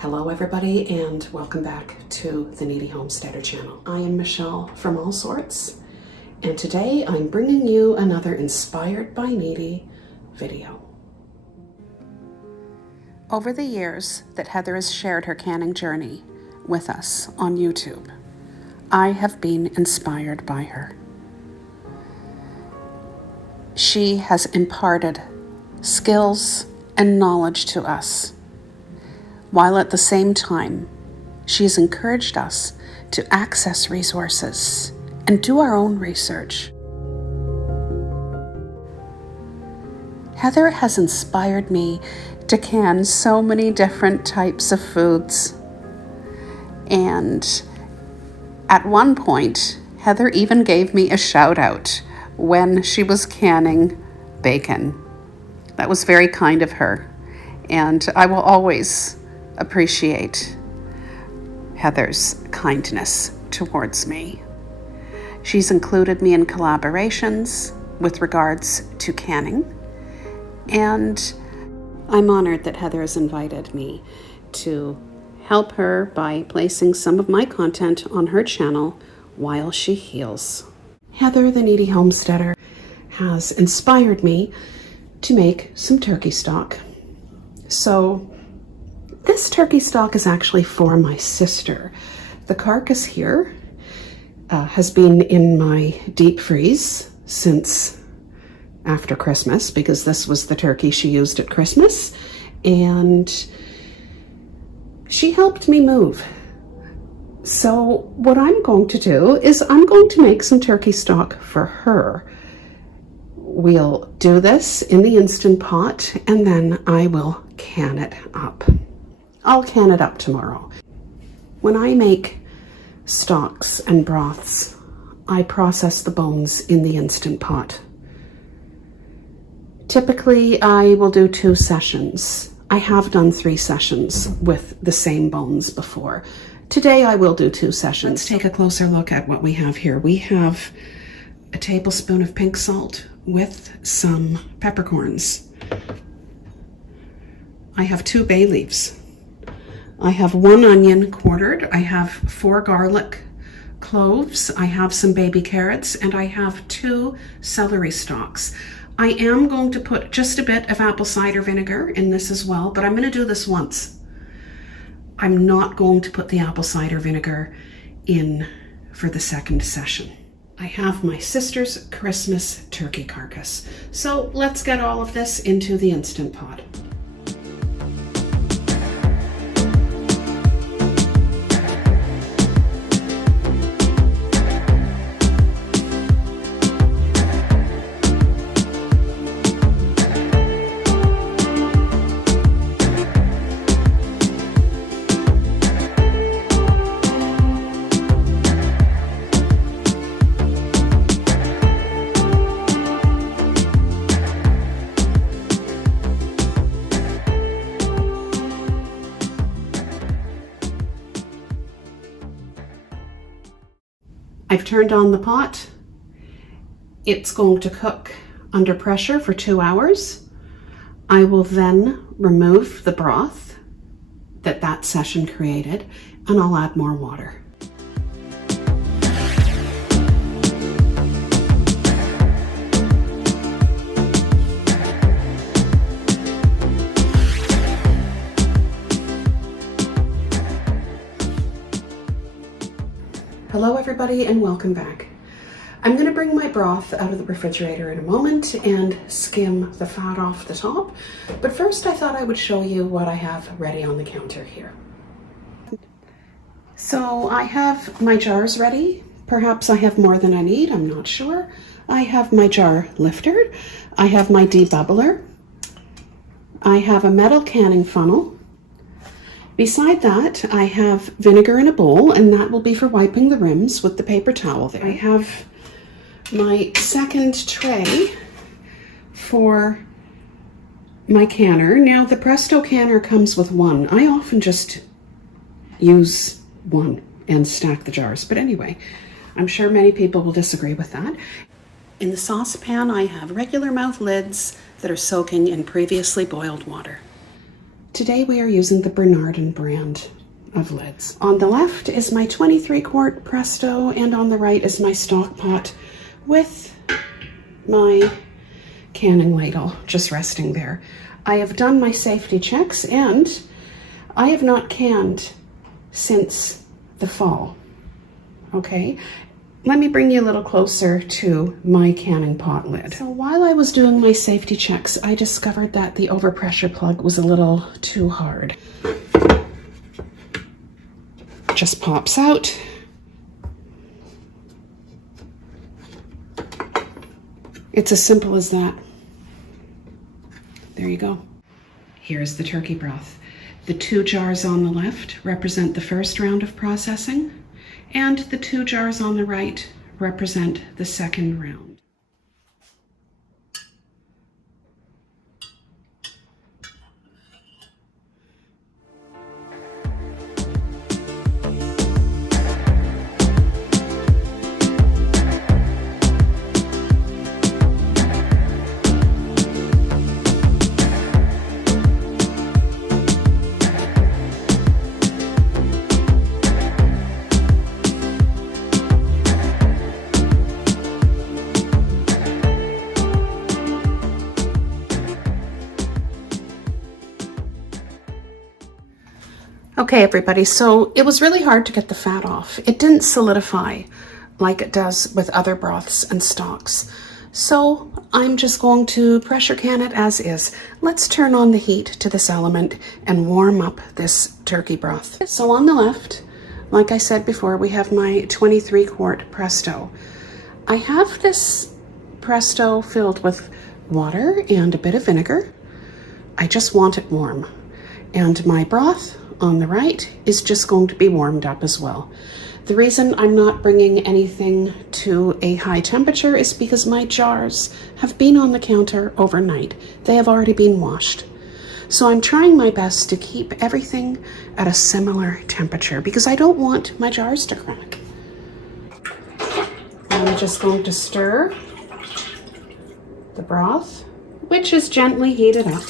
Hello everybody and welcome back to the Kneady Homesteader channel. I am Michelle from All Sorts and today I'm bringing you another Inspired by Kneady video. Over the years that Heather has shared her canning journey with us on YouTube, I have been inspired by her. She has imparted skills and knowledge to us, while at the same time, she has encouraged us to access resources and do our own research. Heather has inspired me to can so many different types of foods. And at one point, Heather even gave me a shout out when she was canning bacon. That was very kind of her, and I will always appreciate Heather's kindness towards me. She's included me in collaborations with regards to canning, and I'm honored that Heather has invited me to help her by placing some of my content on her channel while she heals. Heather, the Kneady Homesteader, has inspired me to make some turkey stock. So this turkey stock is actually for my sister. The carcass here has been in my deep freeze since after Christmas, because this was the turkey she used at Christmas, and she helped me move. So what I'm going to do is I'm going to make some turkey stock for her. We'll do this in the Instant Pot and then I will can it up. I'll can it up tomorrow. When I make stocks and broths, I process the bones in the Instant Pot. Typically, I will do 2 sessions. I have done 3 sessions with the same bones before. Today, I will do 2 sessions. Let's take a closer look at what we have here. We have a tablespoon of pink salt with some peppercorns. I have 2 bay leaves. I have 1 onion quartered. I have 4 garlic cloves. I have some baby carrots, and I have 2 celery stalks. I am going to put just a bit of apple cider vinegar in this as well, but I'm going to do this once. I'm not going to put the apple cider vinegar in for the second session. I have my sister's Christmas turkey carcass. So let's get all of this into the Instant Pot. I've turned on the pot. It's going to cook under pressure for 2 hours. I will then remove the broth that session created, and I'll add more water. Hello everybody and welcome back. I'm going to bring my broth out of the refrigerator in a moment and skim the fat off the top. But first I thought I would show you what I have ready on the counter here. So I have my jars ready. Perhaps I have more than I need, I'm not sure. I have my jar lifter. I have my debubbler. I have a metal canning funnel. Beside that, I have vinegar in a bowl, and that will be for wiping the rims with the paper towel there. I have my second tray for my canner. Now, the Presto canner comes with 1. I often just use 1 and stack the jars. But anyway, I'm sure many people will disagree with that. In the saucepan, I have regular mouth lids that are soaking in previously boiled water. Today we are using the Bernardin brand of lids. On the left is my 23 quart Presto, and on the right is my stock pot with my canning ladle just resting there. I have done my safety checks and I have not canned since the fall. Okay, let me bring you a little closer to my canning pot lid. So while I was doing my safety checks, I discovered that the overpressure plug was a little too hard. Just pops out. It's as simple as that. There you go. Here's the turkey broth. The 2 jars on the left represent the first round of processing, and the 2 jars on the right represent the second round. Okay, everybody, so it was really hard to get the fat off. It didn't solidify like it does with other broths and stocks. So I'm just going to pressure can it as is. Let's turn on the heat to this element and warm up this turkey broth. So on the left, like I said before, we have my 23 quart Presto. I have this Presto filled with water and a bit of vinegar. I just want it warm. And my broth on the right is just going to be warmed up as well. The reason I'm not bringing anything to a high temperature is because my jars have been on the counter overnight. They have already been washed. So I'm trying my best to keep everything at a similar temperature because I don't want my jars to crack. I'm just going to stir the broth, which is gently heated up.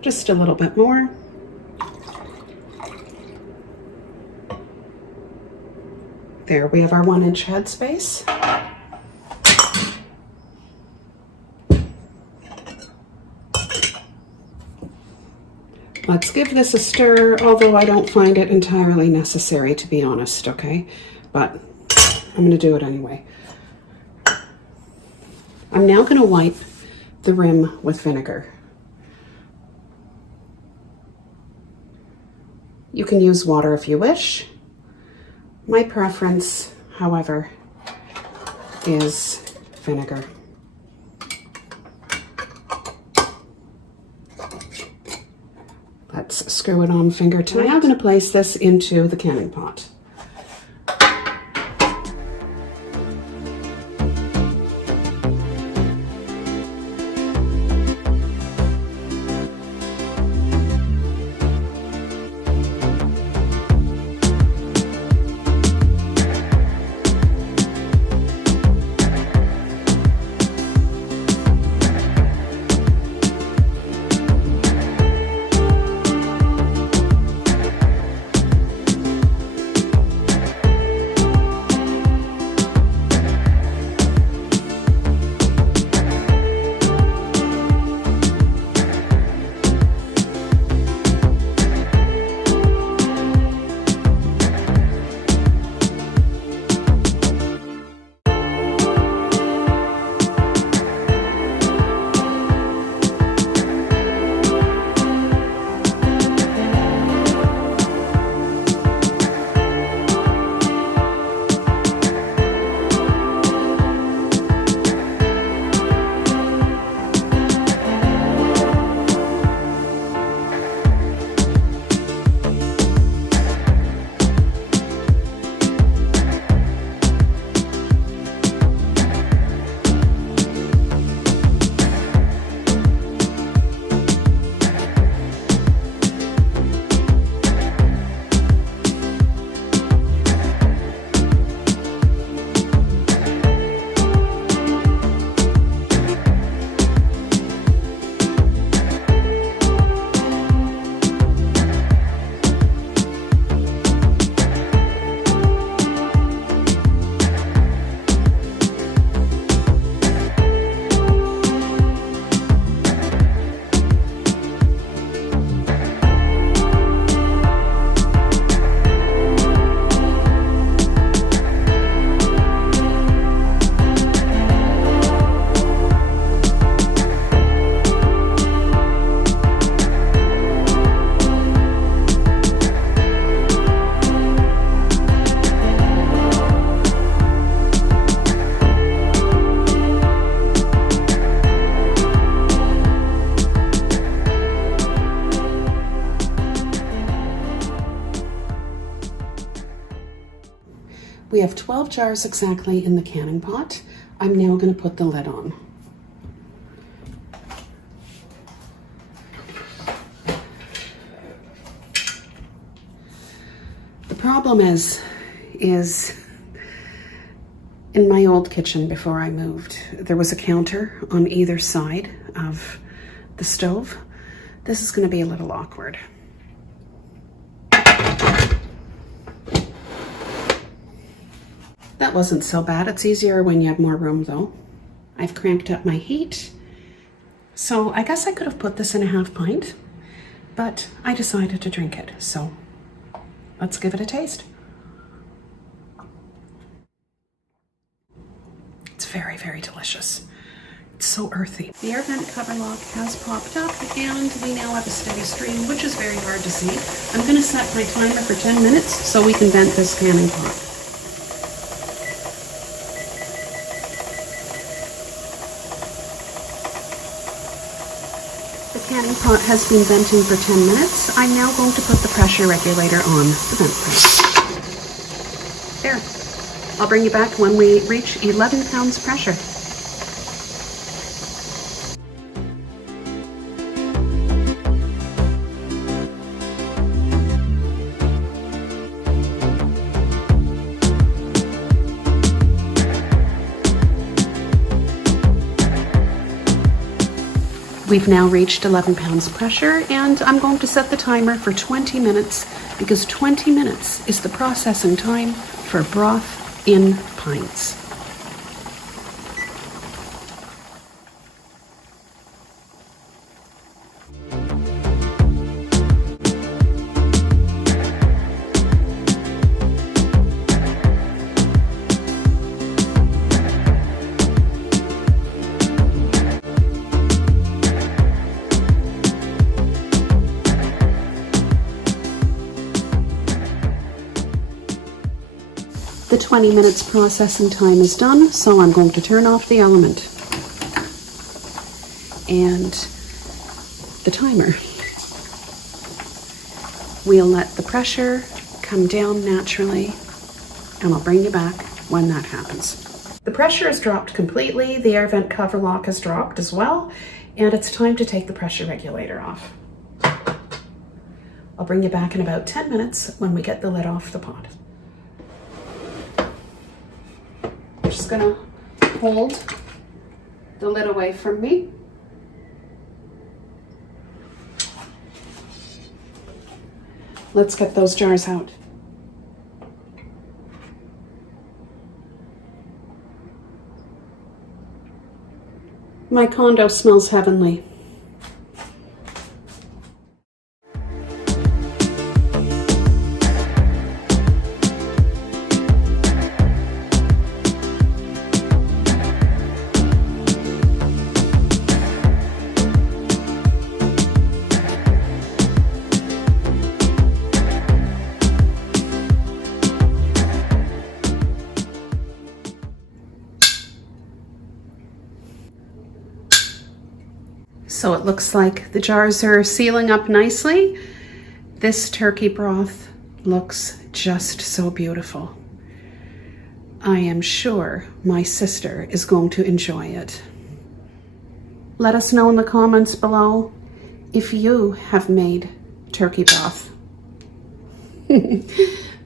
Just a little bit more. There, we have our 1-inch headspace. Let's give this a stir, although I don't find it entirely necessary, to be honest, okay? But I'm gonna do it anyway. I'm now gonna wipe the rim with vinegar. You can use water if you wish. My preference, however, is vinegar. Let's screw it on finger tight. I'm now going to place this into the canning pot. We have 12 jars exactly in the canning pot. I'm now going to put the lid on. The problem is in my old kitchen before I moved, there was a counter on either side of the stove. This is going to be a little awkward. That wasn't so bad. It's easier when you have more room though. I've cranked up my heat. So I guess I could have put this in a half pint, but I decided to drink it. So let's give it a taste. It's very, very delicious. It's so earthy. The air vent cover lock has popped up and we now have a steady stream, which is very hard to see. I'm going to set my timer for 10 minutes so we can vent this canning pot. The canning pot has been venting for 10 minutes. I'm now going to put the pressure regulator on the vent pipe. There. I'll bring you back when we reach 11 pounds pressure. We've now reached 11 pounds pressure, and I'm going to set the timer for 20 minutes because 20 minutes is the processing time for broth in pints. The 20 minutes processing time is done, so I'm going to turn off the element and the timer. We'll let the pressure come down naturally, and I'll bring you back when that happens. The pressure has dropped completely, the air vent cover lock has dropped as well, and it's time to take the pressure regulator off. I'll bring you back in about 10 minutes when we get the lid off the pot. I'm just gonna hold the lid away from me. Let's get those jars out. My condo smells heavenly. So it looks like the jars are sealing up nicely. This turkey broth looks just so beautiful. I am sure my sister is going to enjoy it. Let us know in the comments below if you have made turkey broth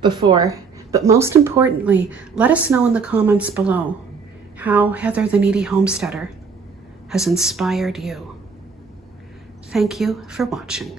before. But most importantly, let us know in the comments below how Heather the Kneady Homesteader has inspired you. Thank you for watching.